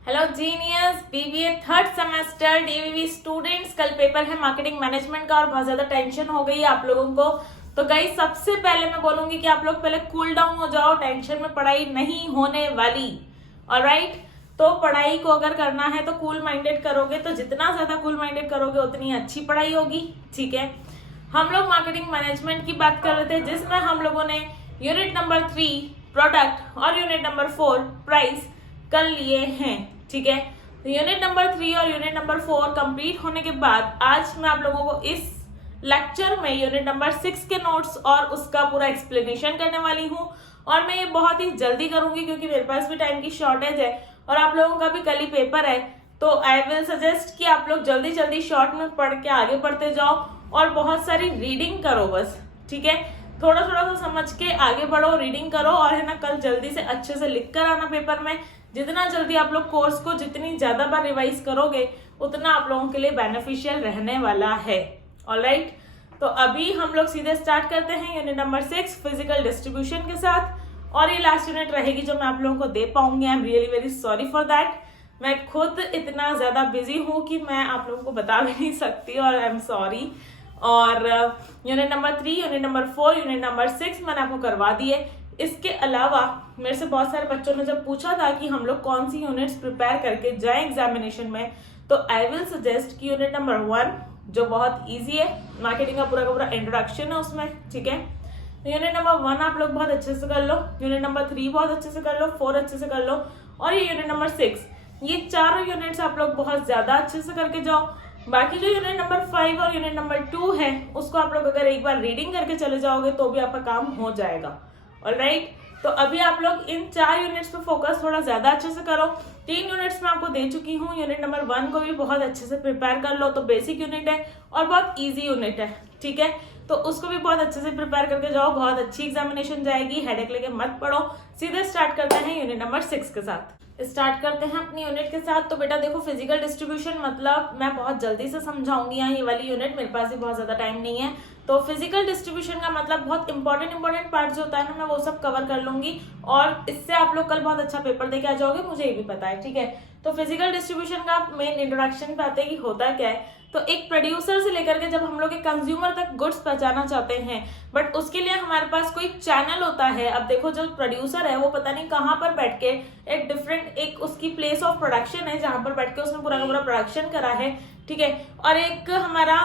Hello genius BBA third semester DVV students, कल paper है marketing management का और बहुत ज्यादा टेंशन हो गई है आप लोगों को। तो गाइस सबसे पहले मैं बोलूंगी कि आप लोग पहले कूल डाउन हो जाओ, टेंशन में पढ़ाई नहीं होने वाली। ऑलराइट, तो पढ़ाई को अगर करना है तो कूल माइंडेड करोगे, तो जितना ज्यादा कूल माइंडेड करोगे उतनी अच्छी पढ़ाई होगी। ठीक है, हम लोग मार्केटिंग मैनेजमेंट की बात कर रहे थे जिसमें हम लोगों ने यूनिट नंबर 3 प्रोडक्ट और यूनिट नंबर 4 प्राइस कर लिए हैं। ठीक है, तो यूनिट नंबर 3 और यूनिट नंबर 4 कंप्लीट होने के बाद आज मैं आप लोगों को इस लेक्चर में यूनिट नंबर 6 के नोट्स और उसका पूरा एक्सप्लेनेशन करने वाली हूँ। और मैं ये बहुत ही जल्दी करूंगी क्योंकि मेरे पास भी टाइम की शॉर्टेज है और आप लोगों का भी कल ही पेपर है। तो आई विल सजेस्ट कि आप लोग जल्दी जल्दी शॉर्ट में पढ़ के आगे बढ़ते जाओ और बहुत सारी रीडिंग करो बस। ठीक है, थोड़ा थोड़ा सा समझ के आगे बढ़ो, रीडिंग करो और है ना कल जल्दी से अच्छे से लिख कर आना पेपर में। जितना जल्दी आप लोग कोर्स को जितनी ज्यादा बार रिवाइज करोगे उतना आप लोगों के लिए बेनिफिशियल रहने वाला है। ऑलराइट, तो अभी हम लोग सीधे स्टार्ट करते हैं यूनिट नंबर 6 फिजिकल डिस्ट्रीब्यूशन के साथ। और ये लास्ट यूनिट रहेगी जो मैं आप लोगों को दे पाऊंगी। आई am really very sorry for that. मैं खुद इतना ज्यादा बिजी हूँ कि मैं आप लोगों को बता भी नहीं सकती और आई एम सॉरी। और unit number 3, unit number 4, unit number 6 मैंने आपको करवा दिए। इसके अलावा मेरे से बहुत सारे बच्चों ने जब पूछा था कि हम लोग कौन सी यूनिट्स प्रिपेयर करके जाएं एग्जामिनेशन में, तो आई विल सजेस्ट कि यूनिट नंबर 1 जो बहुत इजी है, मार्केटिंग का पूरा इंट्रोडक्शन है उसमें। ठीक है, तो यूनिट नंबर 1 आप लोग बहुत अच्छे से कर लो, यूनिट नंबर 3 बहुत अच्छे से कर लो, 4 अच्छे से कर लो और ये यूनिट नंबर 6, ये चारों यूनिट्स आप लोग बहुत ज्यादा अच्छे से करके जाओ। बाकी जो यूनिट नंबर 5 और यूनिट नंबर 2 है उसको आप लोग अगर एक बार रीडिंग करके चले जाओगे तो भी आपका काम हो जाएगा। ऑलराइट, तो अभी आप लोग इन 4 यूनिट्स पे फोकस थोड़ा ज्यादा अच्छे से करो। 3 यूनिट्स मैं आपको दे चुकी हूँ, यूनिट नंबर 1 को भी बहुत अच्छे से प्रिपेयर कर लो। तो बेसिक यूनिट है और बहुत इजी यूनिट है। ठीक है, तो उसको भी बहुत अच्छे से प्रिपेयर करके जाओ, बहुत अच्छी एग्जामिनेशन जाएगी। हेडेक लेके मत पढ़ो, सीधे स्टार्ट करते हैं यूनिट नंबर 6 के साथ। स्टार्ट करते हैं अपनी यूनिट के साथ। तो बेटा देखो, फिजिकल डिस्ट्रीब्यूशन मतलब मैं बहुत जल्दी से समझाऊंगी यहाँ ये वाली यूनिट, मेरे पास भी बहुत ज्यादा टाइम नहीं है। तो फिजिकल डिस्ट्रीब्यूशन का मतलब बहुत इंपॉर्टेंट पार्ट जो होता है ना, मैं वो सब कवर कर लूंगी और इससे आप लोग कल बहुत अच्छा पेपर देके आ जाओगे, मुझे ये भी पता है। ठीक है, तो फिजिकल डिस्ट्रीब्यूशन का मेन इंट्रोडक्शन पे आते हैं कि होता क्या है। तो एक प्रोड्यूसर से लेकर के जब हम लोग एक कंज्यूमर तक गुड्स पहुंचाना चाहते हैं, बट उसके लिए हमारे पास कोई चैनल होता है। अब देखो, जो प्रोड्यूसर है वो पता नहीं कहाँ पर बैठ के एक डिफरेंट एक उसकी प्लेस ऑफ प्रोडक्शन है जहां पर बैठ के उसने पूरा का पूरा प्रोडक्शन करा है। ठीक है, और एक हमारा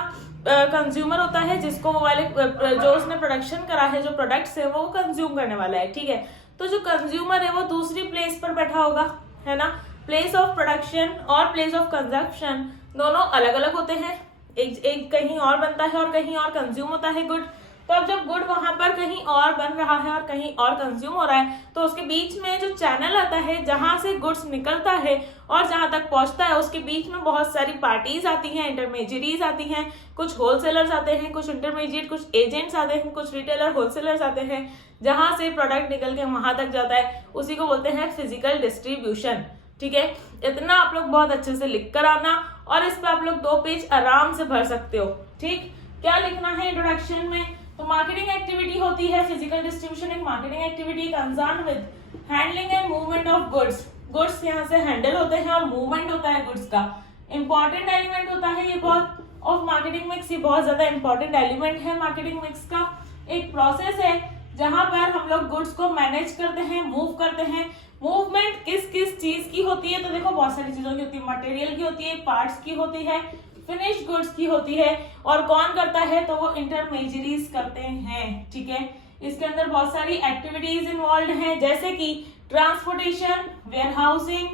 कंज्यूमर होता है जिसको वो वाले जो उसने प्रोडक्शन करा है, जो प्रोडक्ट्स है वो कंज्यूम करने वाला है। ठीक है, तो जो कंज्यूमर है वो दूसरी प्लेस पर बैठा होगा, है ना। प्लेस ऑफ प्रोडक्शन और प्लेस ऑफ कंजप्शन दोनों अलग अलग होते हैं। एक कहीं और बनता है और कहीं और कंज्यूम होता है गुड। तो अब जब गुड वहां पर कहीं और बन रहा है और कहीं और कंज्यूम हो रहा है, तो उसके बीच में जो चैनल आता है जहां से गुड्स निकलता है और जहां तक पहुंचता है, उसके बीच में बहुत सारी पार्टीज आती हैं, इंटरमीडियरीज आती हैं, कुछ होलसेलर्स आते हैं, कुछ इंटरमीडिएट, कुछ एजेंट्स आते हैं, कुछ रिटेलर होलसेलर्स आते हैं। जहां से प्रोडक्ट निकल के वहां तक जाता है उसी को बोलते हैं फिजिकल डिस्ट्रीब्यूशन। ठीक है, इतना आप लोग बहुत अच्छे से लिख कर आना और इस पे आप लोग 2 पेज आराम से भर सकते हो। ठीक, क्या लिखना है इंट्रोडक्शन में? तो मार्केटिंग एक्टिविटी होती है फिजिकल डिस्ट्रीब्यूशन, एक marketing activity concern with handling and movement of goods. Goods यहाँ से हैंडल होते हैं और मूवमेंट होता है गुड्स का। इंपॉर्टेंट एलिमेंट होता है ये बहुत ऑफ मार्केटिंग मिक्स, ये बहुत ज्यादा इंपॉर्टेंट एलिमेंट है मार्केटिंग मिक्स का। एक प्रोसेस है जहां पर हम लोग गुड्स को मैनेज करते हैं, मूव करते हैं। मूवमेंट किस किस चीज की होती है? तो देखो, बहुत सारी चीजों की होती है। मटेरियल की होती है, पार्ट्स की होती है, फिनिश गुड्स की होती है। और कौन करता है? तो वो इंटरमीडियरीज करते हैं। ठीक है, इसके अंदर बहुत सारी एक्टिविटीज इन्वॉल्व हैं, जैसे कि transportation, warehousing,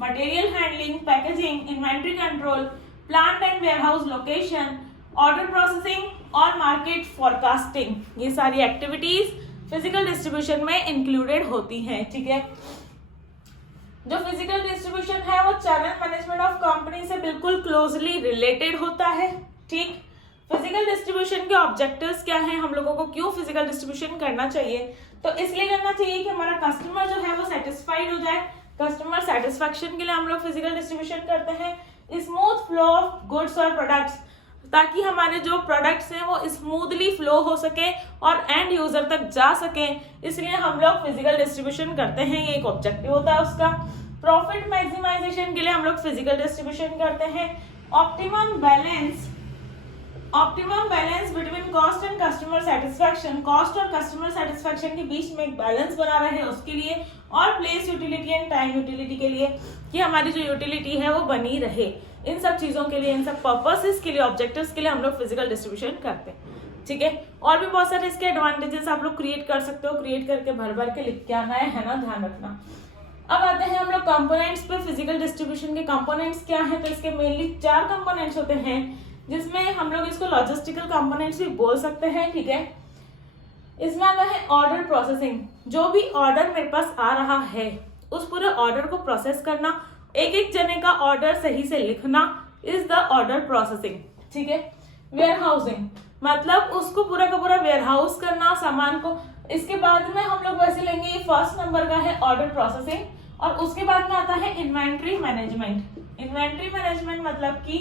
material handling, packaging, inventory control, plant and warehouse location, order processing और मार्केट फॉरकास्टिंग। ये सारी एक्टिविटीज फिजिकल डिस्ट्रीब्यूशन में इंक्लूडेड होती हैं। ठीक है, जो फिजिकल डिस्ट्रीब्यूशन है वो चैनल मैनेजमेंट ऑफ कंपनी से बिल्कुल क्लोजली रिलेटेड होता है। ठीक, फिजिकल डिस्ट्रीब्यूशन के ऑब्जेक्टिव्स क्या हैं, हम लोगों को क्यों फिजिकल डिस्ट्रीब्यूशन करना चाहिए? तो इसलिए करना चाहिए कि हमारा कस्टमर जो है वो सेटिस्फाइड हो जाए। कस्टमर सेटिस्फेक्शन के लिए हम लोग फिजिकल डिस्ट्रीब्यूशन करते हैं। स्मूथ फ्लो ऑफ गुड्स और प्रोडक्ट्स, ताकि हमारे जो प्रोडक्ट्स हैं वो स्मूथली फ्लो हो सके और एंड यूजर तक जा सके, इसलिए हम लोग फिजिकल डिस्ट्रीब्यूशन करते हैं। ये एक ऑब्जेक्टिव होता है उसका। प्रॉफिट मैक्सिमाइजेशन के लिए हम लोग फिजिकल डिस्ट्रीब्यूशन करते हैं। Optimum balance between cost and customer satisfaction, cost और कस्टमर सेटिस्फैक्शन के बीच में एक बैलेंस बना रहे उसके लिए, और place utility and time utility के लिए कि हमारी जो यूटिलिटी है वो बनी रहे। इन सब चीजों के लिए, इन सब पर्पसेस के लिए, ऑब्जेक्टिव्स के लिए हम लोग फिजिकल डिस्ट्रीब्यूशन करते हैं। ठीक है, और भी बहुत सारे इसके एडवांटेजेस आप लोग क्रिएट कर सकते हो, क्रिएट करके भर भर के लिख के आना है ना, ध्यान रखना। अब आते हैं हम लोग कंपोनेंट्स पे। फिजिकल डिस्ट्रीब्यूशन के कंपोनेंट्स क्या है, तो इसके मेनली 4 कंपोनेंट्स होते हैं, जिसमें हम लोग इसको लॉजिस्टिकल कंपोनेंट्स भी बोल सकते हैं। ठीक है, इसमें आता है ऑर्डर प्रोसेसिंग, जो भी ऑर्डर मेरे पास आ रहा है उस पूरे ऑर्डर को प्रोसेस करना, एक एक जने का ऑर्डर सही से लिखना इज द ऑर्डर प्रोसेसिंग। ठीक है, वेयर हाउसिंग मतलब उसको पूरा का पूरा वेयर हाउस करना सामान को। इसके बाद में हम लोग वैसे लेंगे, ये फर्स्ट नंबर का है ऑर्डर प्रोसेसिंग, और उसके बाद में आता है इन्वेंट्री मैनेजमेंट। इन्वेंट्री मैनेजमेंट मतलब कि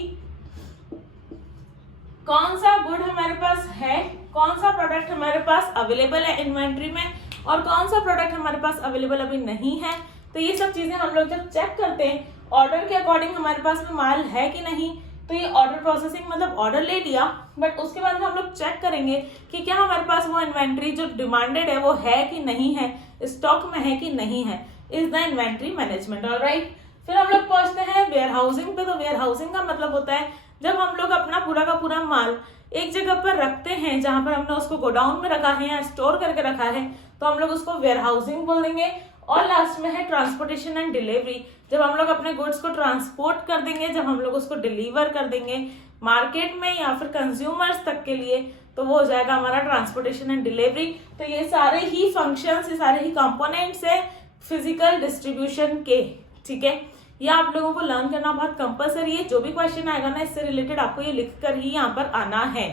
कौन सा गुड हमारे पास है, कौन सा प्रोडक्ट हमारे पास अवेलेबल है इन्वेंट्री में, और कौन सा प्रोडक्ट हमारे पास अवेलेबल अभी नहीं है। तो ये सब चीजें हम लोग जब चेक करते हैं ऑर्डर के अकॉर्डिंग हमारे पास में माल है कि नहीं, तो ये ऑर्डर प्रोसेसिंग मतलब ऑर्डर ले लिया, बट उसके बाद में हम लोग चेक करेंगे कि क्या हमारे पास वो इन्वेंट्री जो डिमांडेड है वो है कि नहीं है, स्टॉक में है कि नहीं है, is the inventory management. Alright, फिर हम लोग पहुंचते हैं वेयर हाउसिंग पे। तो वेयर हाउसिंग का मतलब होता है जब हम लोग अपना पूरा का पूरा माल एक जगह पर रखते हैं, जहां पर हमने उसको गोडाउन में रखा है या स्टोर करके रखा है, तो हम लोग उसको वेयर हाउसिंग बोल देंगे। और लास्ट में है ट्रांसपोर्टेशन एंड डिलीवरी, जब हम लोग अपने गुड्स को ट्रांसपोर्ट कर देंगे, जब हम लोग उसको डिलीवर कर देंगे मार्केट में या फिर कंज्यूमर्स तक के लिए, तो वो हो जाएगा हमारा ट्रांसपोर्टेशन एंड डिलीवरी। तो ये सारे ही फंक्शंस, ये सारे ही कंपोनेंट्स है फिजिकल डिस्ट्रीब्यूशन के। ठीक है, ये आप लोगों को लर्न करना बहुत कंपलसरी है। जो भी क्वेश्चन आएगा ना इससे रिलेटेड आपको ये लिख कर ही यहाँ पर आना है।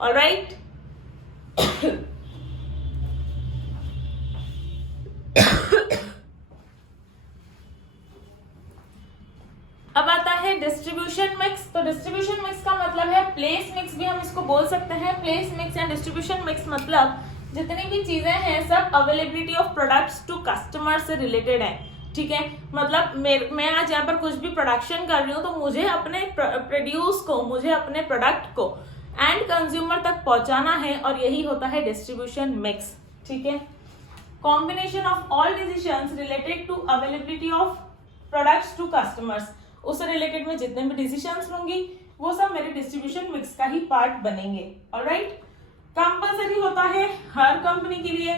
ऑलराइट, अब आता है डिस्ट्रीब्यूशन मिक्स। तो डिस्ट्रीब्यूशन मिक्स का मतलब है प्लेस मिक्स भी हम इसको बोल सकते हैं। प्लेस मिक्स या डिस्ट्रीब्यूशन मिक्स मतलब जितनी भी चीजें हैं सब availability of products to customer से रिलेटेड है। ठीक है, मतलब मैं आज यहाँ पर कुछ भी प्रोडक्शन कर रही हूँ, तो मुझे अपने प्रोड्यूस को, मुझे अपने प्रोडक्ट को एंड कंज्यूमर तक पहुंचाना है, और यही होता है डिस्ट्रीब्यूशन मिक्स। ठीक है, combination of all decisions related to availability of products to customers, उससे रिलेटेड में जितने भी डिसीजंस लूंगी वो सब मेरे डिस्ट्रीब्यूशन मिक्स का ही पार्ट बनेंगे। ऑलराइट, कंपलसरी होता है हर कंपनी के लिए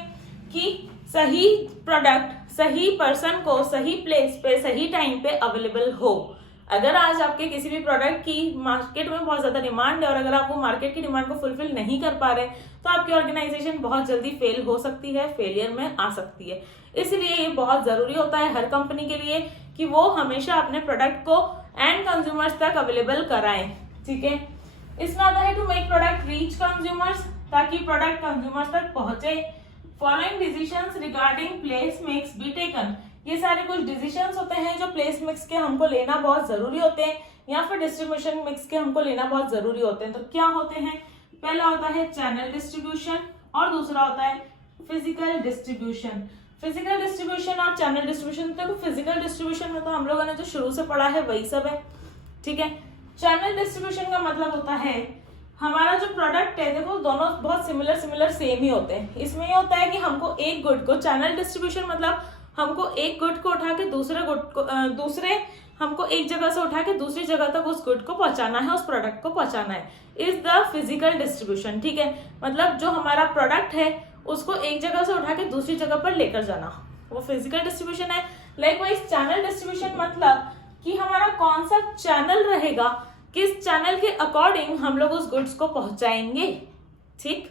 कि सही प्रोडक्ट सही पर्सन को सही प्लेस पे सही टाइम पे अवेलेबल हो। अगर आज आपके किसी भी प्रोडक्ट की मार्केट में बहुत ज्यादा डिमांड है और अगर आप वो मार्केट की डिमांड को फुलफिल नहीं कर पा रहे, तो आपकी ऑर्गेनाइजेशन बहुत जल्दी फेल हो सकती है, फेलियर में आ सकती है। इसलिए ये बहुत जरूरी होता है हर कंपनी के लिए कि वो हमेशा अपने प्रोडक्ट को एंड कंज्यूमर्स तक अवेलेबल कराएं। ठीक है, इसमें आता है to make product reach consumers, ताकि प्रोडक्ट कंज्यूमर्स तक पहुंचे। Following decisions regarding place mix be taken, ये सारे कुछ डिसीजंस होते हैं जो प्लेस मिक्स के हमको लेना बहुत जरूरी होते हैं, या फिर डिस्ट्रीब्यूशन मिक्स के हमको लेना बहुत जरूरी होते हैं। तो क्या होते हैं, पहला होता है चैनल डिस्ट्रीब्यूशन और दूसरा होता है फिजिकल डिस्ट्रीब्यूशन। फिजिकल डिस्ट्रीब्यूशन और चैनल डिस्ट्रीब्यूशन, देखो फिजिकल डिस्ट्रीब्यूशन में तो हम लोगों ने जो शुरू से पढ़ा है वही सब है। ठीक है, चैनल डिस्ट्रीब्यूशन का मतलब होता है हमारा जो प्रोडक्ट है, देखो दोनों बहुत सिमिलर सेम ही होते हैं। इसमें ये होता है कि हमको एक गुड को, चैनल डिस्ट्रीब्यूशन मतलब हमको एक गुड को उठा के दूसरे हमको एक जगह से उठा के दूसरी जगह तक उस गुड को पहुंचाना है, उस प्रोडक्ट को पहुंचाना है, इज द फिजिकल डिस्ट्रीब्यूशन। ठीक है, मतलब जो हमारा प्रोडक्ट है उसको एक जगह से उठा के दूसरी जगह पर लेकर जाना, वो फिजिकल डिस्ट्रीब्यूशन है। लाइकवाइज चैनल डिस्ट्रीब्यूशन मतलब कि हमारा कौन सा चैनल रहेगा, किस चैनल के अकॉर्डिंग हम लोग उस गुड्स को पहुंचाएंगे। ठीक,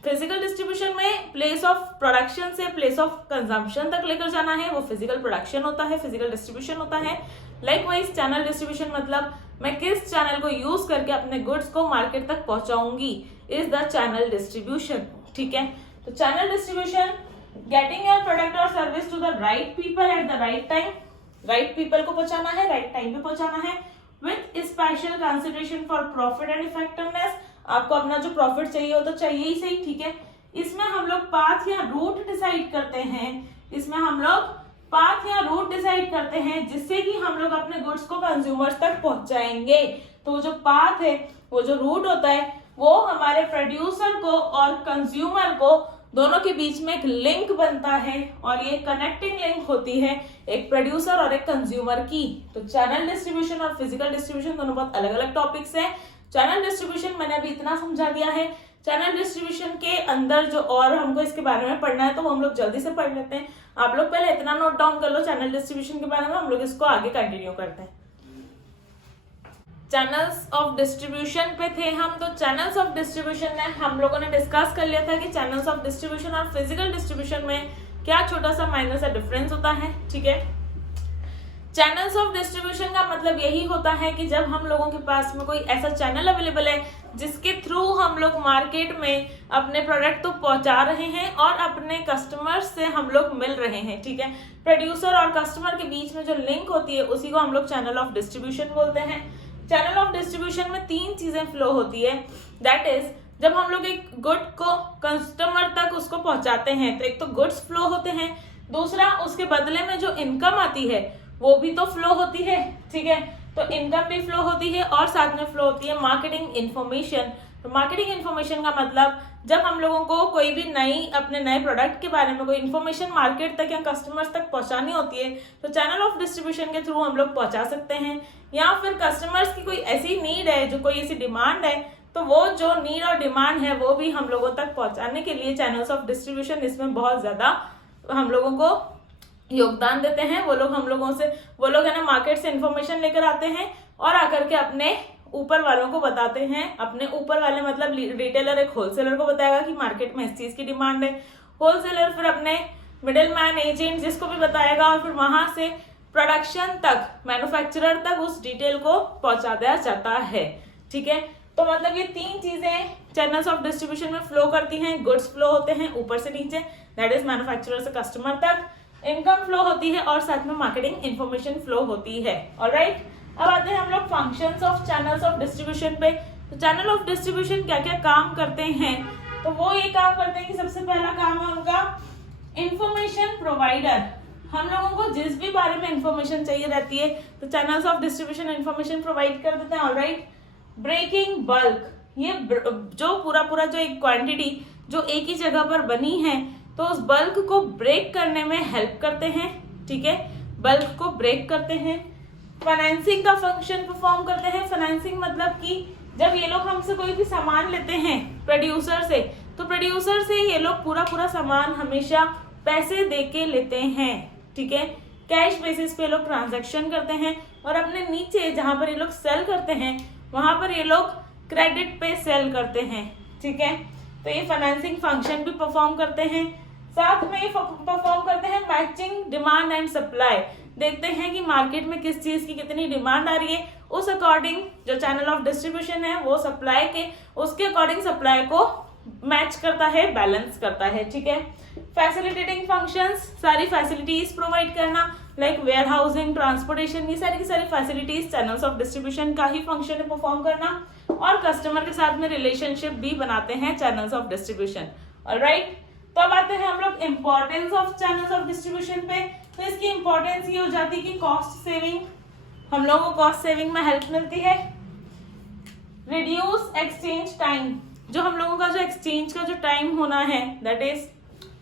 फिजिकल डिस्ट्रीब्यूशन में प्लेस ऑफ प्रोडक्शन से प्लेस ऑफ कंजम्पशन तक लेकर जाना है, वो फिजिकल प्रोडक्शन होता है, फिजिकल डिस्ट्रीब्यूशन होता है। लाइकवाइज चैनल डिस्ट्रीब्यूशन मतलब मैं किस चैनल को यूज करके अपने गुड्स को मार्केट तक पहुंचाऊंगी, इज द चैनल डिस्ट्रीब्यूशन। ठीक है, तो channel distribution getting your product और service to the right people at the right time, right people को पहुंचाना है, राइट टाइम पे पहुंचाना है, with special consideration for profit and effectiveness. आपको अपना जो प्रॉफिट चाहिए हो तो चाहिए ही सही। ठीक है, इसमें हम लोग पाथ या रूट डिसाइड करते हैं, इसमें हम लोग पाथ या रूट डिसाइड करते हैं जिससे कि हम लोग अपने गुड्स को कंज्यूमर्स तक पहुंचाएंगे। तो जो पाथ है, वो जो रूट होता है, वो हमारे प्रोड्यूसर को और कंज्यूमर को दोनों के बीच में एक लिंक बनता है और ये कनेक्टिंग लिंक होती है एक प्रोड्यूसर और एक कंज्यूमर की। तो चैनल डिस्ट्रीब्यूशन और फिजिकल डिस्ट्रीब्यूशन दोनों बहुत अलग अलग टॉपिक्स हैं। चैनल डिस्ट्रीब्यूशन मैंने अभी इतना समझा दिया है। चैनल डिस्ट्रीब्यूशन के अंदर जो और हमको इसके बारे में पढ़ना है तो वो हम लोग जल्दी से पढ़ लेते हैं। आप लोग पहले इतना नोट डाउन कर लो चैनल डिस्ट्रीब्यूशन के बारे में, हम लोग इसको आगे कंटिन्यू करते हैं। चैनल्स ऑफ डिस्ट्रीब्यूशन पे थे हम। तो चैनल्स ऑफ डिस्ट्रीब्यूशन में हम लोगों ने डिस्कस कर लिया था कि चैनल्स ऑफ डिस्ट्रीब्यूशन और फिजिकल डिस्ट्रीब्यूशन में क्या छोटा सा माइनर सा डिफरेंस होता है। ठीक है, चैनल्स ऑफ डिस्ट्रीब्यूशन का मतलब यही होता है कि जब हम लोगों के पास में कोई ऐसा चैनल अवेलेबल है जिसके थ्रू हम लोग मार्केट में अपने प्रोडक्ट तो पहुंचा रहे हैं और अपने कस्टमर्स से हम लोग मिल रहे हैं। ठीक है, प्रोड्यूसर और कस्टमर के बीच में जो लिंक होती है उसी को हम लोग चैनल ऑफ डिस्ट्रीब्यूशन बोलते हैं। चैनल ऑफ डिस्ट्रीब्यूशन में 3 चीजें फ्लो होती है। दैट इज, जब हम लोग एक गुड को कस्टमर तक उसको पहुंचाते हैं तो एक तो गुड्स फ्लो होते हैं, दूसरा उसके बदले में जो इनकम आती है वो भी तो फ्लो होती है। ठीक है, तो इनकम भी फ्लो होती है और साथ में फ्लो होती है मार्केटिंग इन्फॉर्मेशन। तो मार्केटिंग इन्फॉर्मेशन का मतलब जब हम लोगों को कोई भी अपने नए प्रोडक्ट के बारे में कोई इन्फॉर्मेशन मार्केट तक या कस्टमर्स तक पहुंचानी होती है तो चैनल ऑफ डिस्ट्रीब्यूशन के थ्रू हम लोग पहुंचा सकते हैं। या फिर कस्टमर्स की कोई ऐसी नीड है, जो कोई ऐसी डिमांड है, तो वो जो नीड और डिमांड है वो भी हम लोगों तक पहुंचाने के लिए चैनल्स ऑफ डिस्ट्रीब्यूशन इसमें बहुत ज्यादा हम लोगों को योगदान देते हैं। वो लोग है ना मार्केट से इन्फॉर्मेशन लेकर आते हैं और आकर के अपने ऊपर वालों को बताते हैं। अपने ऊपर वाले मतलब रिटेलर एक होलसेलर को बताएगा कि मार्केट में इस चीज की डिमांड है, होलसेलर फिर अपने मिडिल मैन एजेंट जिसको भी बताएगा और फिर वहां से प्रोडक्शन तक, मैन्युफैक्चरर तक उस डिटेल को पहुंचा दिया जाता है। ठीक है, तो मतलब ये 3 चीजें चैनल्स ऑफ डिस्ट्रीब्यूशन में फ्लो करती हैं। गुड्स फ्लो होते हैं ऊपर से नीचे, दैट इज मैन्युफैक्चरर से कस्टमर तक, इनकम फ्लो होती है और साथ में मार्केटिंग इन्फॉर्मेशन फ्लो होती है। ऑलराइट, अब आते हैं हम लोग functions of channels of distribution पे। तो चैनल ऑफ डिस्ट्रीब्यूशन क्या क्या काम करते हैं, तो वो ये काम करते हैं कि सबसे पहला काम है उनका इंफॉर्मेशन प्रोवाइडर। हम लोगों को जिस भी बारे में इंफॉर्मेशन चाहिए रहती है तो channels of distribution information provide कर देते हैं। ऑलराइट, ब्रेकिंग बल्क, ये जो पूरा जो एक क्वांटिटी जो एक ही जगह पर बनी है तो उस बल्क को ब्रेक करने में हेल्प करते हैं। ठीक है, बल्क को ब्रेक करते हैं। फाइनेंसिंग का फंक्शन परफॉर्म करते हैं। फाइनेंसिंग मतलब कि जब ये लोग हमसे कोई भी सामान लेते हैं प्रोड्यूसर से, तो प्रोड्यूसर से ये लोग पूरा सामान हमेशा पैसे दे के लेते हैं। ठीक है, कैश बेसिस पे लोग ट्रांजैक्शन करते हैं और अपने नीचे जहां पर ये लोग सेल करते हैं वहां पर ये लोग क्रेडिट पे सेल करते हैं। ठीक है, तो ये फाइनेंसिंग फंक्शन भी परफॉर्म करते हैं। साथ में परफॉर्म करते हैं मैचिंग डिमांड एंड सप्लाई। देखते हैं कि मार्केट में किस चीज की कितनी डिमांड आ रही है, उस अकॉर्डिंग जो चैनल ऑफ डिस्ट्रीब्यूशन है वो सप्लाई के उसके अकॉर्डिंग सप्लाई को मैच करता है, बैलेंस करता है। ठीक है, फैसिलिटेटिंग फंक्शंस, सारी फैसिलिटीज प्रोवाइड करना लाइक वेयर हाउसिंग, ट्रांसपोर्टेशन, ये सारी की सारी फैसिलिटीज चैनल्स ऑफ डिस्ट्रीब्यूशन का ही फंक्शन है परफॉर्म करना। और कस्टमर के साथ में रिलेशनशिप भी बनाते हैं चैनल्स ऑफ डिस्ट्रीब्यूशन। ऑलराइट, तो अब आते हैं हम लोग importance of channels of distribution पे। तो इसकी इंपॉर्टेंस ये हो जाती है कि कॉस्ट सेविंग, हम लोगों को कॉस्ट सेविंग में हेल्प मिलती है। रिड्यूस एक्सचेंज टाइम, जो हम लोगों का जो एक्सचेंज का जो टाइम होना है, दैट इज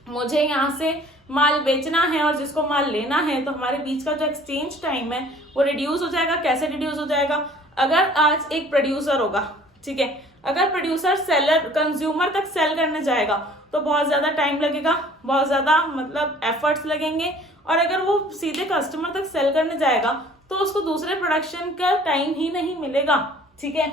मुझे यहाँ से माल बेचना है और जिसको माल लेना है, तो हमारे बीच का जो एक्सचेंज टाइम है वो रिड्यूस हो जाएगा। कैसे रिड्यूस हो जाएगा, अगर आज एक प्रोड्यूसर होगा, ठीक है, अगर प्रोड्यूसर सेलर कंज्यूमर तक सेल करने जाएगा तो बहुत ज्यादा टाइम लगेगा, बहुत ज्यादा मतलब एफर्ट्स लगेंगे। और अगर वो सीधे कस्टमर तक सेल करने जाएगा तो उसको दूसरे प्रोडक्शन का टाइम ही नहीं मिलेगा। ठीक है,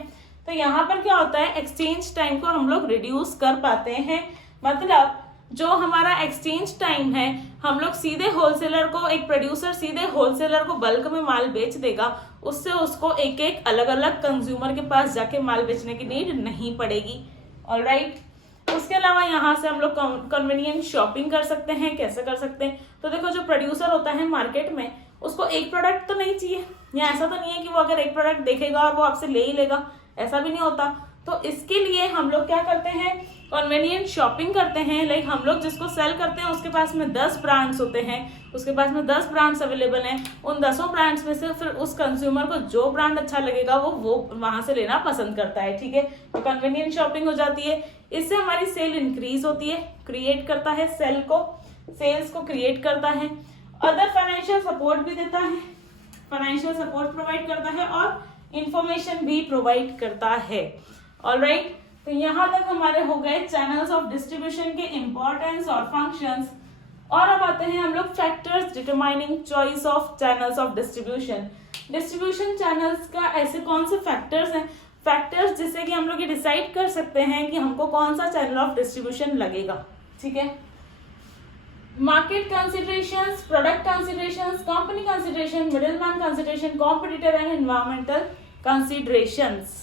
तो यहाँ पर क्या होता है, एक्सचेंज टाइम को हम लोग रिड्यूस कर पाते हैं। मतलब जो हमारा एक्सचेंज टाइम है, हम लोग सीधे होलसेलर को, एक प्रोड्यूसर सीधे होलसेलर को बल्क में माल बेच देगा, उससे उसको एक एक अलग अलग कंज्यूमर के पास जाके माल बेचने की नीड नहीं पड़ेगी। ऑलराइट, उसके अलावा यहाँ से हम लोग कन्वीनियंट शॉपिंग कर सकते हैं। कैसे कर सकते हैं, तो देखो जो प्रोड्यूसर होता है मार्केट में उसको एक प्रोडक्ट तो नहीं चाहिए, या ऐसा तो नहीं है कि वो अगर एक प्रोडक्ट देखेगा और वो आपसे ले ही लेगा, ऐसा भी नहीं होता। तो इसके लिए हम लोग क्या करते हैं, कन्वीनियंट शॉपिंग करते हैं। लाइक हम लोग जिसको सेल करते हैं उसके पास में 10 ब्रांड्स होते हैं, उसके पास में 10 ब्रांड्स अवेलेबल हैं। उन 10 ब्रांड्स में से फिर उस कंज्यूमर को जो ब्रांड अच्छा लगेगा वो वहां से लेना पसंद करता है, ठीक है। तो कन्वीनियंट शॉपिंग हो जाती है, इससे हमारी सेल इंक्रीज होती है, क्रिएट करता है सेल्स को क्रिएट करता है। अदर फाइनेंशियल सपोर्ट भी देता है, फाइनेंशियल सपोर्ट प्रोवाइड करता है और इंफॉर्मेशन भी प्रोवाइड करता है। ऑलराइट, तो यहाँ तक हमारे हो गए चैनल्स ऑफ डिस्ट्रीब्यूशन के इंपॉर्टेंस और फंक्शंस। और अब आते हैं हम लोग factors determining choice of channels of distribution. Distribution channels का ऐसे कौन से फैक्टर्स हैं, फैक्टर्स जिससे कि हम लोग ये डिसाइड कर सकते हैं कि हमको कौन सा चैनल ऑफ डिस्ट्रीब्यूशन लगेगा, ठीक है। Market considerations, product considerations, company consideration, middleman consideration, competitor and environmental considerations.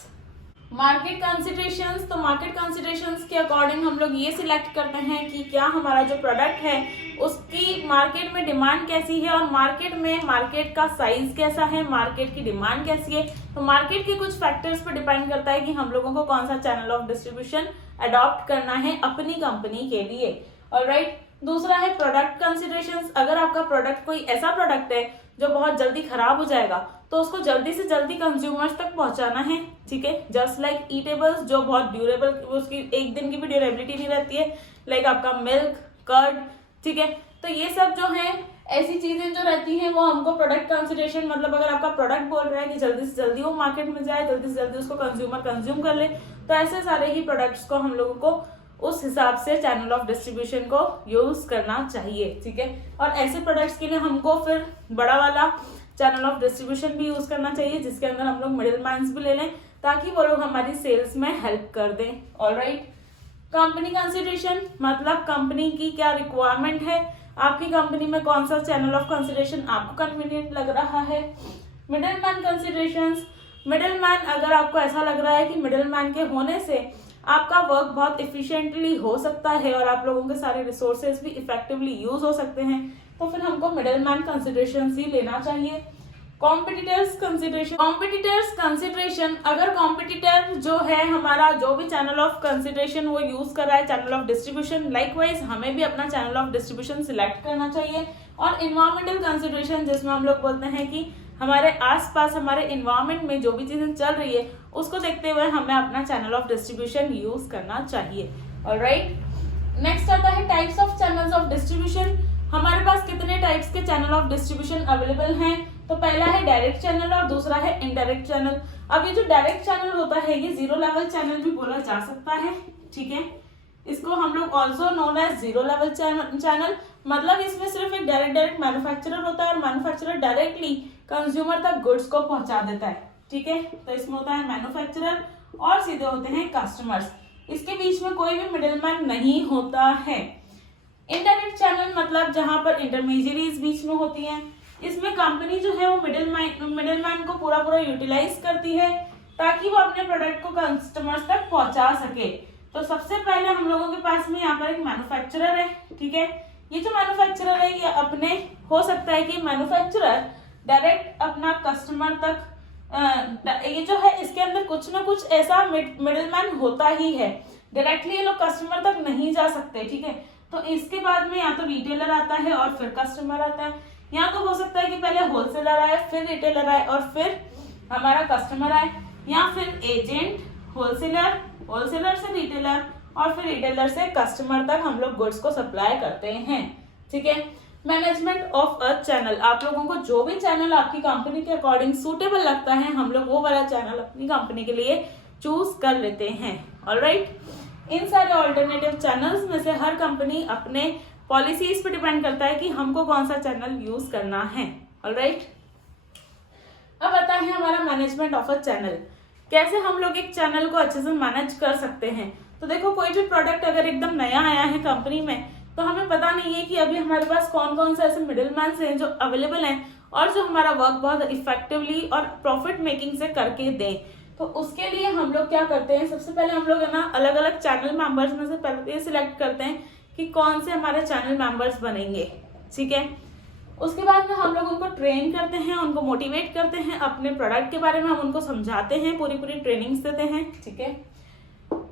Market considerations, तो मार्केट कंसिडरेशंस के अकॉर्डिंग हम लोग ये सिलेक्ट करते हैं कि क्या हमारा जो प्रोडक्ट है उसकी मार्केट में डिमांड कैसी है और मार्केट का साइज कैसा है, मार्केट की डिमांड कैसी है। तो मार्केट के कुछ फैक्टर्स पर डिपेंड करता है कि हम लोगों को कौन सा चैनल ऑफ डिस्ट्रीब्यूशन अडॉप्ट करना है अपनी कंपनी के लिए। ऑलराइट, दूसरा है प्रोडक्ट कंसिडरेशंस। अगर आपका प्रोडक्ट कोई ऐसा प्रोडक्ट है जो बहुत जल्दी खराब हो जाएगा तो उसको जल्दी से जल्दी कंज्यूमर्स तक पहुंचाना है, ठीक है। जस्ट लाइक ईटेबल्स जो बहुत ड्यूरेबल, उसकी एक दिन की भी ड्यूरेबिलिटी नहीं रहती है, लाइक आपका मिल्क, कर्ड, ठीक है। तो ये सब जो है ऐसी चीजें जो रहती हैं वो हमको प्रोडक्ट कंसिडरेशन, मतलब अगर आपका प्रोडक्ट बोल रहा है कि जल्दी से जल्दी वो मार्केट में जाए, जल्दी से जल्दी उसको कंज्यूमर कंज्यूम कर ले, तो ऐसे सारे ही प्रोडक्ट्स को हम लोगों को उस हिसाब से चैनल ऑफ डिस्ट्रीब्यूशन को यूज करना चाहिए, ठीक है। और ऐसे प्रोडक्ट्स के लिए हमको फिर बड़ा वाला चैनल ऑफ डिस्ट्रीब्यूशन भी यूज करना चाहिए जिसके अंदर हम लोग मिडिल मैन्स भी ले लें ताकि वो लोग हमारी सेल्स में हेल्प कर दें। ऑलराइट, कंपनी कंसिडरेशन, मतलब कंपनी की क्या रिक्वायरमेंट है, आपकी कंपनी में कौन सा चैनल ऑफ कंसिडरेशन आपको कन्वीनियंट लग रहा है। Middle man considerations, middle man, अगर आपको ऐसा लग रहा है कि मिडिल मैन के होने से आपका वर्क बहुत इफिशिएंटली हो सकता है और आप लोगों के सारे रिसोर्सेज भी इफेक्टिवली यूज हो सकते हैं, तो फिर हमको मिडिल मैन कंसिडरेशन ही लेना चाहिए। कॉम्पिटिटर्स कंसिडरेशन, अगर कॉम्पिटिटर जो है हमारा जो भी चैनल ऑफ कंसिडरेशन वो यूज कर रहा है चैनल ऑफ डिस्ट्रीब्यूशन, लाइकवाइज हमें भी अपना चैनल ऑफ डिस्ट्रीब्यूशन सिलेक्ट करना चाहिए। और इन्वायरमेंटल कंसिडरेशन, जिसमें हम लोग बोलते हैं कि हमारे आसपास हमारे इन्वायरमेंट में जो भी चीजें चल रही है उसको देखते हुए हमें अपना चैनल ऑफ डिस्ट्रीब्यूशन यूज करना चाहिए। ऑलराइट, नेक्स्ट आता है types of channels of distribution. हमारे पास कितने टाइप्स के चैनल ऑफ डिस्ट्रीब्यूशन अवेलेबल हैं, तो पहला है डायरेक्ट चैनल और दूसरा है इनडायरेक्ट चैनल। अब ये जो डायरेक्ट चैनल होता है ये जीरो लेवल चैनल भी बोला जा सकता है, ठीक है। इसको हम लोग also known as zero level channel, मतलब इसमें सिर्फ एक डायरेक्ट मैन्युफैक्चरर होता है और मैन्युफैक्चरर डायरेक्टली कंज्यूमर तक गुड्स को पहुंचा देता है, ठीक है। तो इसमें होता है मैन्युफैक्चरर और सीधे होते हैं कस्टमर्स, इसके बीच में कोई भी मिडिलमैन नहीं होता है। इनडायरेक्ट चैनल मतलब जहां पर इंटरमीडियरीज बीच में होती हैं, इसमें कंपनी जो है वो मिडिलमैन को पूरा यूटिलाइज करती है ताकि वो अपने प्रोडक्ट को कस्टमर्स तक पहुंचा सके। तो सबसे पहले हम लोगों के पास में यहाँ पर एक मैन्युफैक्चरर है, ठीक है। ये जो मैन्युफैक्चरर है ये अपने, हो सकता है कि मैन्युफैक्चरर डायरेक्ट अपना कस्टमर तक, ये जो है इसके अंदर कुछ ना कुछ ऐसा मिडिलमैन होता ही है, डायरेक्टली ये लोग कस्टमर तक नहीं जा सकते, ठीक है। तो इसके बाद में या तो रिटेलर आता है और फिर कस्टमर आता है, या तो हो सकता है कि पहले होलसेलर आए फिर रिटेलर आए और फिर हमारा कस्टमर आए, या फिर एजेंट, होलसेलर से रिटेलर और फिर रिटेलर से कस्टमर तक हम लोग गुड्स को सप्लाई करते हैं, ठीक है। मैनेजमेंट ऑफ अ चैनल, आप लोगों को जो भी चैनल आपकी कंपनी के अकॉर्डिंग सूटेबल लगता है हम लोग वो वाला चैनल अपनी कंपनी के लिए चूज कर लेते हैं। ऑलराइट, इन सारे ऑल्टरनेटिव चैनल्स में से हर कंपनी अपने पॉलिसीज पे डिपेंड करता है कि हमको कौन सा चैनल यूज करना है। ऑलराइट, अब आता है हमारा मैनेजमेंट ऑफ अ चैनल, कैसे हम लोग एक चैनल को अच्छे से मैनेज कर सकते हैं। तो देखो, कोई भी प्रोडक्ट अगर एकदम नया आया है कंपनी में तो हमें पता नहीं है कि अभी हमारे पास कौन कौन से ऐसे मिडिलमैन हैं जो अवेलेबल हैं और जो हमारा वर्क बहुत इफेक्टिवली और प्रॉफिट मेकिंग से करके दें। तो उसके लिए हम लोग क्या करते हैं, सबसे पहले हम लोग है ना अलग अलग चैनल मेंबर्स में से पहले ये सिलेक्ट करते हैं कि कौन से हमारे चैनल मेंबर्स बनेंगे, ठीक है। उसके बाद में हम लोग उनको ट्रेन करते हैं, उनको मोटिवेट करते हैं, अपने प्रोडक्ट के बारे में हम उनको समझाते हैं, पूरी ट्रेनिंग्स देते हैं, ठीक है।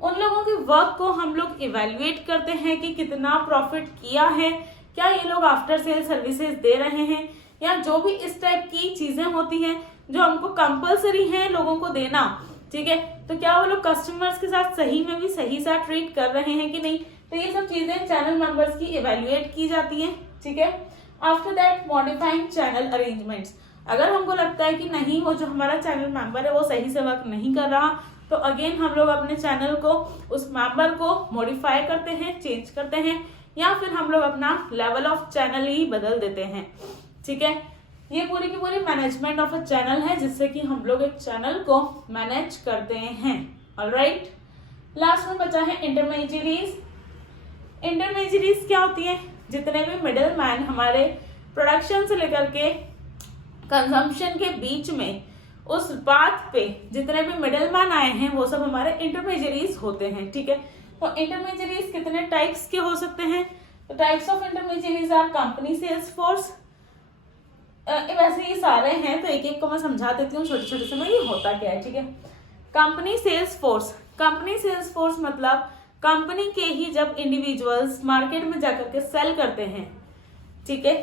उन लोगों के वर्क को हम लोग इवेल्युएट करते हैं कि कितना प्रॉफिट किया है, क्या ये लोग आफ्टर सेल सर्विसेज दे रहे हैं, या जो भी इस टाइप की चीजें होती हैं जो हमको कंपलसरी है लोगों को देना, ठीक है, तो क्या वो लोग कस्टमर्स के साथ सही में भी सही साथ ट्रीट कर रहे हैं कि नहीं। तो ये सब चीजें चैनल मेंबर्स की इवेल्युएट की जाती हैं, ठीक है। After that modifying channel arrangements, अगर हमको लगता है कि नहीं वो जो हमारा चैनल मेंबर है वो सही से वर्क नहीं कर रहा, तो अगेन हम लोग अपने चैनल को, उस मेंबर को मॉडिफाई करते हैं, चेंज करते हैं, या फिर हम लोग अपना लेवल ऑफ चैनल ही बदल देते हैं, ठीक है। ये पूरी की पूरी मैनेजमेंट ऑफ अ चैनल है, जिससे कि हम लोग एक चैनल को मैनेज करते हैं। ऑलराइट, लास्ट में बचा है इंटरमीडियरीज। इंटरमीडियरीज क्या होती है? जितने भी मिडिल मैन हमारे प्रोडक्शन से लेकर के कंजम्पशन के बीच में उस बात पे जितने भी मिडिल मैन आए हैं वो सब हमारे इंटरमीडियरीज होते हैं, ठीक है। तो इंटरमीडियरीज कितने टाइप्स के हो सकते हैं? तो types of intermediaries are company sales force. वैसे ये सारे हैं तो एक एक को मैं समझा देती हूँ छोटे छोटे से में, ये होता क्या है, ठीक है। Company sales force, company sales force मतलब कंपनी के ही जब इंडिविजुअल्स मार्केट में जाकर के सेल करते हैं, ठीक है,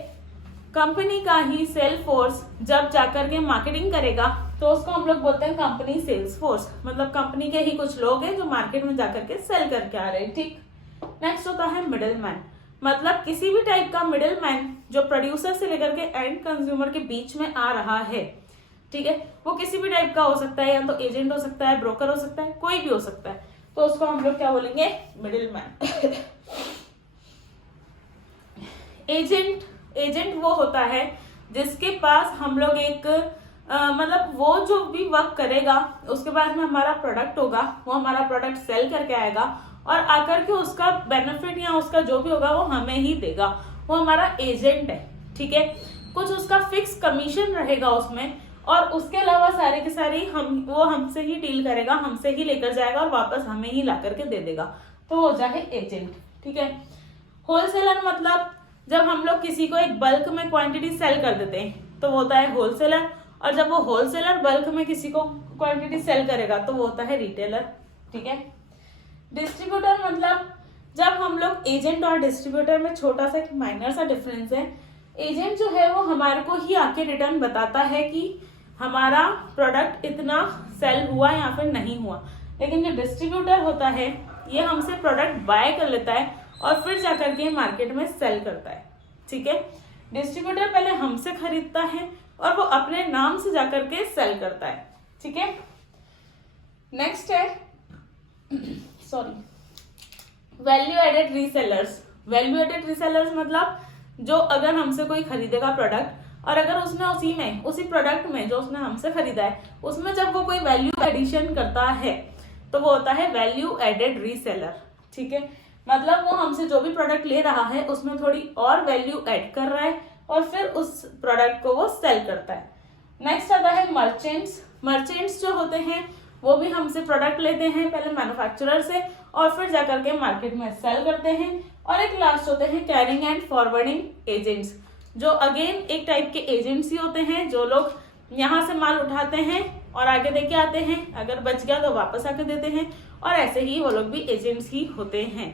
कंपनी का ही सेल फोर्स जब जाकर के मार्केटिंग करेगा तो उसको हम लोग बोलते हैं कंपनी सेल्स फोर्स। मतलब कंपनी के ही कुछ लोग हैं जो मार्केट में जाकर के सेल करके आ रहे हैं, ठीक। नेक्स्ट होता है मिडिल मैन, मतलब किसी भी टाइप का मिडिल मैन जो प्रोड्यूसर से लेकर के एंड कंज्यूमर के बीच में आ रहा है, ठीक है, वो किसी भी टाइप का हो सकता है, या तो एजेंट हो सकता है, ब्रोकर हो सकता है, कोई भी हो सकता है, तो उसको हम लोग क्या बोलेंगे? Middle man. एजेंट वो होता है जिसके पास हम लोग एक मतलब वो जो भी वर्क करेगा उसके बाद में हमारा प्रोडक्ट होगा, वो हमारा प्रोडक्ट सेल करके आएगा और आकर के उसका बेनिफिट या उसका जो भी होगा वो हमें ही देगा, वो हमारा एजेंट है, ठीक है। कुछ उसका फिक्स कमीशन रहेगा उसमें, और उसके अलावा सारे के सारे वो हमसे ही डील करेगा, हमसे ही लेकर जाएगा और वापस हमें ही ला करके दे देगा, तो वो हो जाए एजेंट, ठीक है। होलसेलर मतलब जब हम लोग किसी को एक बल्क में क्वांटिटी सेल कर देते हैं तो वो होता है होलसेलर, और जब वो होलसेलर बल्क में किसी को क्वांटिटी सेल करेगा तो वो होता है रिटेलर, ठीक है। डिस्ट्रीब्यूटर मतलब जब हम लोग एजेंट और डिस्ट्रीब्यूटर में छोटा सा एक माइनर सा डिफरेंस है। एजेंट जो है वो हमारे को ही आके रिटर्न बताता है कि हमारा प्रोडक्ट इतना सेल हुआ या फिर नहीं हुआ, लेकिन जो डिस्ट्रीब्यूटर होता है ये हमसे प्रोडक्ट बाय कर लेता है और फिर जाकर के मार्केट में सेल करता है, ठीक है। डिस्ट्रीब्यूटर पहले हमसे खरीदता है और वो अपने नाम से जाकर के सेल करता है, ठीक है। नेक्स्ट है value added resellers. Value added resellers मतलब जो अगर हमसे कोई खरीदेगा प्रोडक्ट और अगर उसने उसी प्रोडक्ट में जो उसने हमसे खरीदा है उसमें जब वो कोई वैल्यू एडिशन करता है तो वो होता है वैल्यू एडेड रीसेलर, ठीक है। मतलब वो हमसे जो भी प्रोडक्ट ले रहा है उसमें थोड़ी और वैल्यू ऐड कर रहा है और फिर उस प्रोडक्ट को वो सेल करता है। नेक्स्ट आता है मर्चेंट्स। मर्चेंट्स जो होते हैं वो भी हमसे प्रोडक्ट लेते हैं पहले मैन्युफैक्चरर से और फिर जाकर के मार्केट में सेल करते हैं। और एक लास्ट होते हैं कैरिंग एंड फॉरवर्डिंग एजेंट्स, जो अगेन एक टाइप के एजेंट्स ही होते हैं जो लोग यहाँ से माल उठाते हैं और आगे देके आते हैं, अगर बच गया तो वापस आके देते हैं, और ऐसे ही वो लोग भी एजेंट्स ही होते हैं।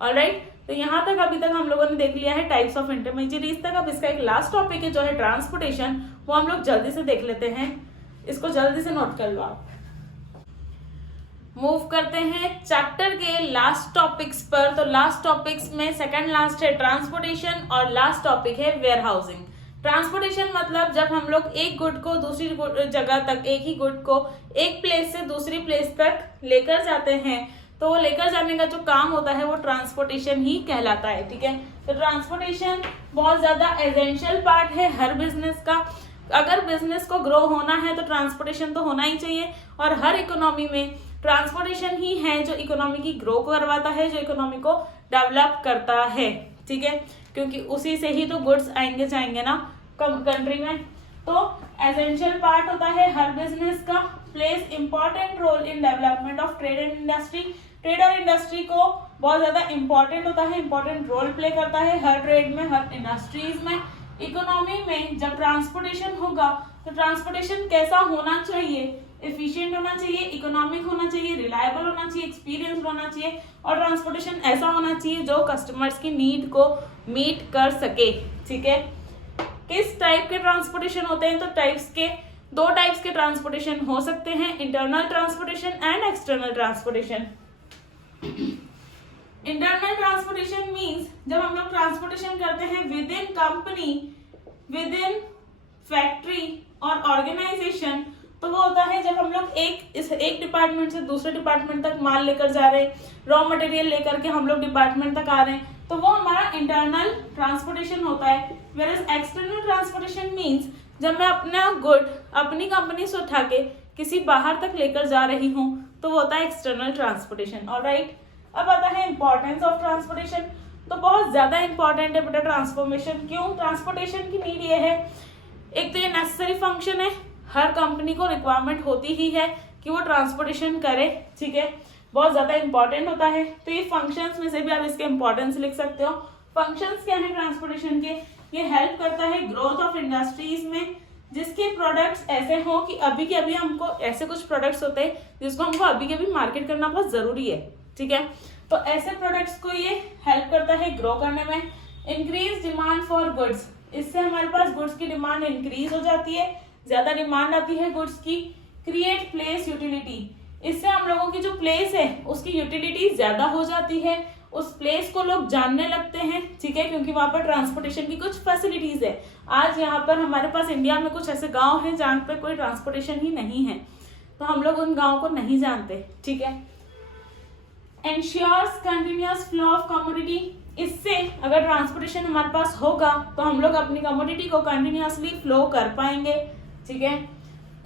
ऑलराइट, तो यहाँ तक अभी तक हम लोगों ने देख लिया है टाइप्स ऑफ इंटरमीडियरीज तक। अब इसका एक लास्ट टॉपिक है जो है ट्रांसपोर्टेशन, वो हम लोग जल्दी से देख लेते हैं, इसको जल्दी से नोट कर लो आप। मूव करते हैं चैप्टर के लास्ट टॉपिक्स पर। तो लास्ट टॉपिक्स में सेकंड लास्ट है ट्रांसपोर्टेशन और लास्ट टॉपिक है वेयर हाउसिंग। ट्रांसपोर्टेशन मतलब जब हम लोग एक गुड को दूसरी जगह तक, एक ही गुड को एक प्लेस से दूसरी प्लेस तक लेकर जाते हैं, तो वो लेकर जाने का जो काम होता है वो ट्रांसपोर्टेशन ही कहलाता है, ठीक है। तो ट्रांसपोर्टेशन बहुत ज्यादा एसेंशियल पार्ट है हर बिजनेस का। अगर बिजनेस को ग्रो होना है तो ट्रांसपोर्टेशन तो होना ही चाहिए, और हर इकोनॉमी में ट्रांसपोर्टेशन ही है जो इकोनॉमी की ग्रो करवाता है, जो इकोनॉमी को डेवलप करता है, ठीक है, क्योंकि उसी से ही तो गुड्स आएंगे जाएंगे ना कंट्री में। तो एसेंशियल पार्ट होता है हर बिजनेस का। Place important role in development of trade and industry. Trade और इंडस्ट्री को बहुत ज्यादा इंपॉर्टेंट होता है, इंपॉर्टेंट रोल प्ले करता है हर ट्रेड में, हर इंडस्ट्रीज में। इकोनॉमी में जब ट्रांसपोर्टेशन होगा तो ट्रांसपोर्टेशन कैसा होना चाहिए एफिशिएंट होना चाहिए, इकोनॉमिक होना चाहिए, रिलायबल होना चाहिए, एक्सपीरियंस होना चाहिए और ट्रांसपोर्टेशन ऐसा होना चाहिए जो कस्टमर्स की नीड को मीट कर सके। ठीक है, किस टाइप के ट्रांसपोर्टेशन होते हैं? तो दो टाइप्स के ट्रांसपोर्टेशन हो सकते हैं, internal transportation and external transportation. Internal transportation means जब हम लोग ट्रांसपोर्टेशन करते हैं with in company, with in factory और ऑर्गेनाइजेशन, तो वो होता है जब हम लोग एक डिपार्टमेंट से दूसरे डिपार्टमेंट तक माल लेकर जा रहे हैं, रॉ मटेरियल लेकर के हम लोग डिपार्टमेंट तक आ रहे हैं, तो वो हमारा इंटरनल ट्रांसपोर्टेशन होता है। वेयरएज एक्सटर्नल ट्रांसपोर्टेशन मींस जब मैं अपना गुड अपनी कंपनी से उठा के किसी बाहर तक लेकर जा रही हूँ, तो वो होता है एक्सटर्नल ट्रांसपोर्टेशन। ऑलराइट, अब आता है इंपॉर्टेंस ऑफ ट्रांसपोर्टेशन। तो बहुत ज्यादा इंपॉर्टेंट है बेटा ट्रांसफॉर्मेशन। क्यों? ट्रांसपोर्टेशन की नीड ये है, एक तो ये नेसेसरी फंक्शन है, हर कंपनी को रिक्वायरमेंट होती ही है कि वो ट्रांसपोर्टेशन करे। ठीक है, बहुत ज्यादा इंपॉर्टेंट होता है। तो ये फंक्शंस में से भी आप इसके इंपॉर्टेंस लिख सकते हो। फंक्शंस क्या है ट्रांसपोर्टेशन के? ये हेल्प करता है ग्रोथ ऑफ इंडस्ट्रीज में जिसके प्रोडक्ट्स ऐसे हो कि अभी के अभी हमको ऐसे कुछ प्रोडक्ट्स होते हैं जिसको हमको अभी के अभी मार्केट करना बहुत जरूरी है। ठीक है, तो ऐसे प्रोडक्ट्स को ये हेल्प करता है ग्रो करने में। इंक्रीज डिमांड फॉर गुड्स, इससे हमारे पास गुड्स की डिमांड इंक्रीज हो जाती है, ज्यादा डिमांड आती है गुड्स की। क्रिएट प्लेस यूटिलिटी, इससे हम लोगों की जो प्लेस है उसकी यूटिलिटी ज्यादा हो जाती है, उस प्लेस को लोग जानने लगते हैं। ठीक है, क्योंकि वहां पर ट्रांसपोर्टेशन की कुछ फैसिलिटीज है। आज यहाँ पर हमारे पास इंडिया में कुछ ऐसे गांव हैं जहाँ पे कोई ट्रांसपोर्टेशन ही नहीं है, तो हम लोग उन गाँव को नहीं जानते। ठीक है, ensures continuous flow of commodity, इससे अगर ट्रांसपोर्टेशन हमारे पास होगा तो हम लोग अपनी कमोडिटी को कंटिन्यूअसली फ्लो कर पाएंगे। ठीक है,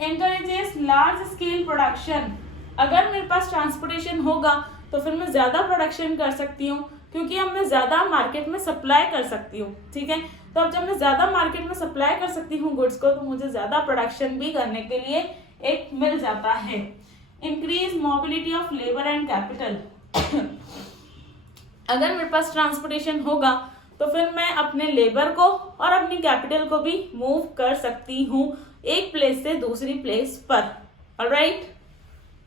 एनकरेजेस लार्ज स्केल प्रोडक्शन, अगर मेरे पास ट्रांसपोर्टेशन होगा तो फिर मैं ज्यादा प्रोडक्शन कर सकती हूँ क्योंकि अब मैं ज्यादा मार्केट में सप्लाई कर सकती हूँ। ठीक है, तो अब जब मैं ज्यादा मार्केट में सप्लाई कर सकती हूँ गुड्स को, तो मुझे ज्यादा प्रोडक्शन भी करने के लिए एक मिल जाता है। Increase mobility of labour and capital, अगर मेरे पास ट्रांसपोर्टेशन होगा तो फिर मैं अपने लेबर को और अपनी कैपिटल को भी मूव कर सकती हूँ एक प्लेस से दूसरी प्लेस पर। ऑलराइट,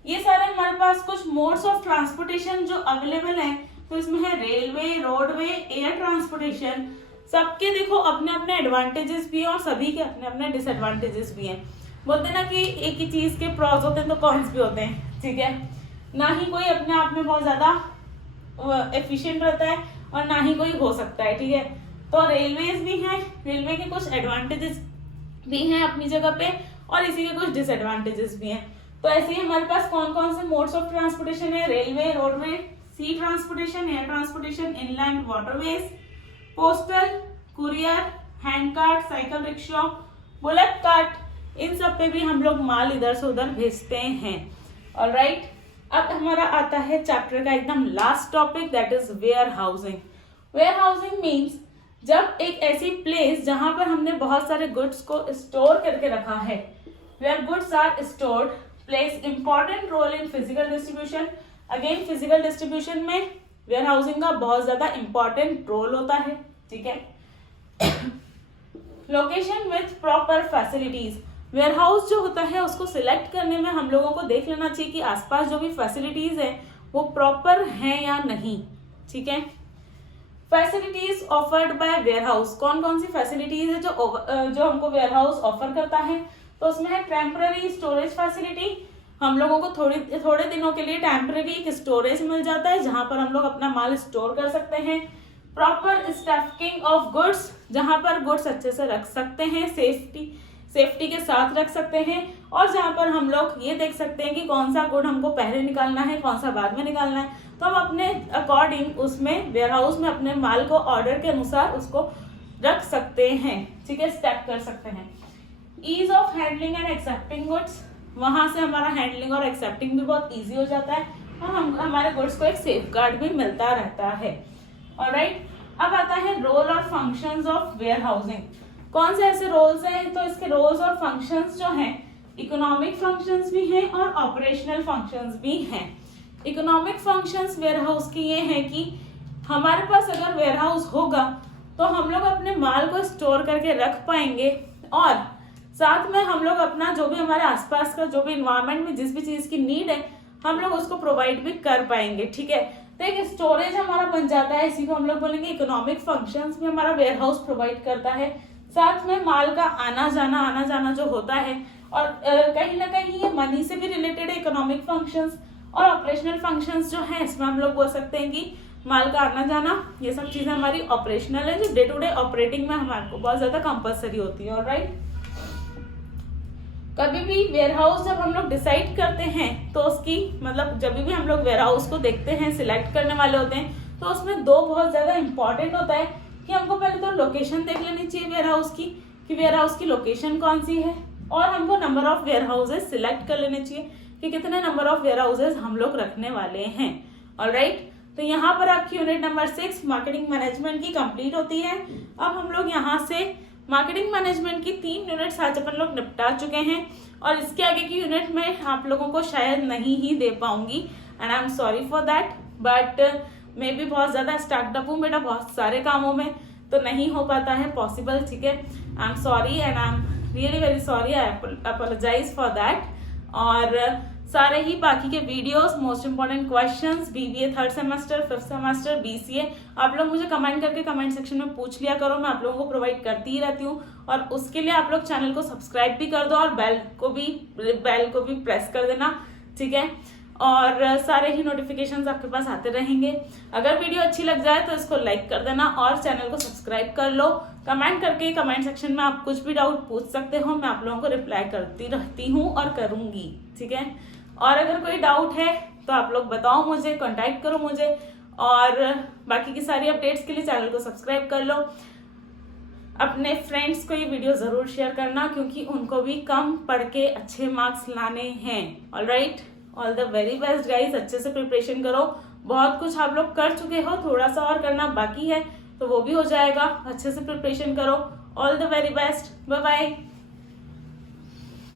ये सारे हमारे पास कुछ मोड्स ऑफ ट्रांसपोर्टेशन जो अवेलेबल हैं। तो इसमें है रेलवे, रोडवे, एयर ट्रांसपोर्टेशन। सबके देखो अपने अपने एडवांटेजेस भी हैं और सभी के अपने अपने डिसएडवांटेजेस भी हैं। बोलते हैं ना कि एक ही चीज के प्रॉस होते हैं तो कॉन्स भी होते हैं। ठीक है, ना ही कोई अपने आप में बहुत ज्यादा एफिशिएंट रहता है और ना ही कोई हो सकता है। ठीक है, तो रेलवेज भी हैं, रेलवे के कुछ एडवांटेजेस भी हैं अपनी जगह पे और इसी के कुछ डिसएडवांटेजेस भी हैं। तो ऐसे ही हमारे पास कौन कौन से मोड्स ऑफ ट्रांसपोर्टेशन है? Railway, roadway, sea transportation, air transportation, inland waterways, postal, courier, hand cart, cycle rickshaw, bullet cart, इन सब पे भी हम लोग माल इधर से उधर भेजते हैं। ऑलराइट, अब हमारा आता है चैप्टर का एकदम last topic, that is warehousing. Warehousing means जब एक ऐसी प्लेस जहां पर हमने बहुत सारे गुड्स को स्टोर करके रखा है, where goods are stored, place important role in physical distribution. Again physical distribution में वेयर हाउसिंग का बहुत ज्यादा इंपॉर्टेंट रोल होता है। ठीक है, location with proper facilities, warehouse जो होता है उसको सिलेक्ट करने में हम लोगों को देख लेना चाहिए कि आसपास जो भी फैसिलिटीज है वो प्रॉपर हैं या नहीं। ठीक है, facilities offered by warehouse, कौन कौन सी फैसिलिटीज है जो हमको वेयर हाउस ऑफर करता है? तो उसमें है टेम्पररी स्टोरेज फैसिलिटी, हम लोगों को थोड़े दिनों के लिए टेम्पररी एक स्टोरेज मिल जाता है जहां पर हम लोग अपना माल स्टोर कर सकते हैं। प्रॉपर स्टफिंग ऑफ गुड्स, जहां पर गुड्स अच्छे से रख सकते हैं, सेफ्टी के साथ रख सकते हैं और जहां पर हम लोग ये देख सकते हैं कि कौन सा गुड हमको पहले निकालना है, कौन सा बाद में निकालना है, तो हम अपने अकॉर्डिंग उसमें वेयर हाउस में अपने माल को ऑर्डर के अनुसार उसको रख सकते हैं। ठीक है, स्टैक कर सकते हैं। Ease of handling and accepting goods, वहां से हमारा हैंडलिंग और एक्सेप्टिंग भी बहुत ईजी हो जाता है और हमारे गुड्स को एक सेफ गार्ड भी मिलता रहता है। ऑलराइट, अब आता है रोल और फंक्शंस ऑफ वेयर हाउसिंग। कौन से ऐसे रोल्स हैं? तो इसके रोल्स और फंक्शंस जो हैं, इकोनॉमिक फंक्शंस भी हैं और ऑपरेशनल फंक्शंस भी हैं। इकोनॉमिक फंक्शंस वेयर हाउस की ये है कि हमारे पास अगर वेयर हाउस होगा तो हम लोग अपने माल को स्टोर करके रख पाएंगे और साथ में हम लोग अपना जो भी हमारे आसपास का जो भी इन्वायरमेंट में जिस भी चीज की नीड है हम लोग उसको प्रोवाइड भी कर पाएंगे। ठीक है, तो एक स्टोरेज हमारा बन जाता है, इसी को हम लोग बोलेंगे इकोनॉमिक फंक्शंस में हमारा वेयर हाउस प्रोवाइड करता है। साथ में माल का आना जाना जो होता है, और कहीं ना कहीं ये मनी से भी रिलेटेड है इकोनॉमिक फंक्शंस। और ऑपरेशनल फंक्शंस जो है इसमें हम लोग बोल सकते हैं कि माल का आना जाना ये सब चीजें हमारी ऑपरेशनल है, जो डे टू डे ऑपरेटिंग में हमारे को बहुत ज्यादा कंपलसरी होती है। ऑलराइट, कभी भी वेयर हाउस जब हम लोग डिसाइड करते हैं तो उसकी मतलब जब भी हम लोग वेयर हाउस को देखते हैं, सिलेक्ट करने वाले होते हैं, तो उसमें दो बहुत ज्यादा इंपॉर्टेंट होता है कि हमको पहले तो लोकेशन देख लेनी चाहिए वेयर हाउस की, कि वेयर हाउस की लोकेशन कौन सी है, और हमको number of warehouses select कर लेने चाहिए कि कितने नंबर ऑफ वेयर हाउसेज हम लोग रखने वाले हैं। ऑलराइट, तो यहाँ पर आपकी यूनिट नंबर 6 मार्केटिंग मैनेजमेंट की कंप्लीट होती है। अब हम लोग यहाँ से मार्केटिंग मैनेजमेंट की 3 यूनिट्स आज अपन लोग निपटा चुके हैं, और इसके आगे की यूनिट में आप लोगों को शायद नहीं ही दे पाऊंगी, and I am sorry for that, but मैं भी बहुत ज्यादा स्टार्ट अप हूँ बेटा बहुत सारे कामों में, तो नहीं हो पाता है पॉसिबल। ठीक है, I am sorry and I am really very sorry, I apologise for that. और सारे ही बाकी के videos, most important questions, BBA 3rd semester, 5th semester, BCA, आप लोग मुझे कमेंट करके कमेंट सेक्शन में पूछ लिया करो, मैं आप लोगों को प्रोवाइड करती ही रहती हूँ। और उसके लिए आप लोग चैनल को सब्सक्राइब भी कर दो और बेल को भी प्रेस कर देना। ठीक है, और सारे ही नोटिफिकेशंस आपके पास आते रहेंगे। अगर वीडियो अच्छी लग जाए तो इसको लाइक कर देना और चैनल को सब्सक्राइब कर लो। कमेंट करके कमेंट सेक्शन में आप कुछ भी डाउट पूछ सकते हो, मैं आप लोगों को रिप्लाई करती रहती हूँ और करूंगी। ठीक है, और अगर कोई डाउट है तो आप लोग बताओ मुझे, कांटेक्ट करो मुझे, और बाकी की सारी अपडेट्स के लिए चैनल को सब्सक्राइब कर लो। अपने फ्रेंड्स को ये वीडियो जरूर शेयर करना, क्योंकि उनको भी कम पढ़ के अच्छे मार्क्स लाने हैं। Alright, all the very best guys, अच्छे से प्रिपरेशन करो। बहुत कुछ आप लोग कर चुके हो, थोड़ा सा और करना बाकी है तो वो भी हो जाएगा। अच्छे से प्रिपरेशन करो। All the very best, bye bye.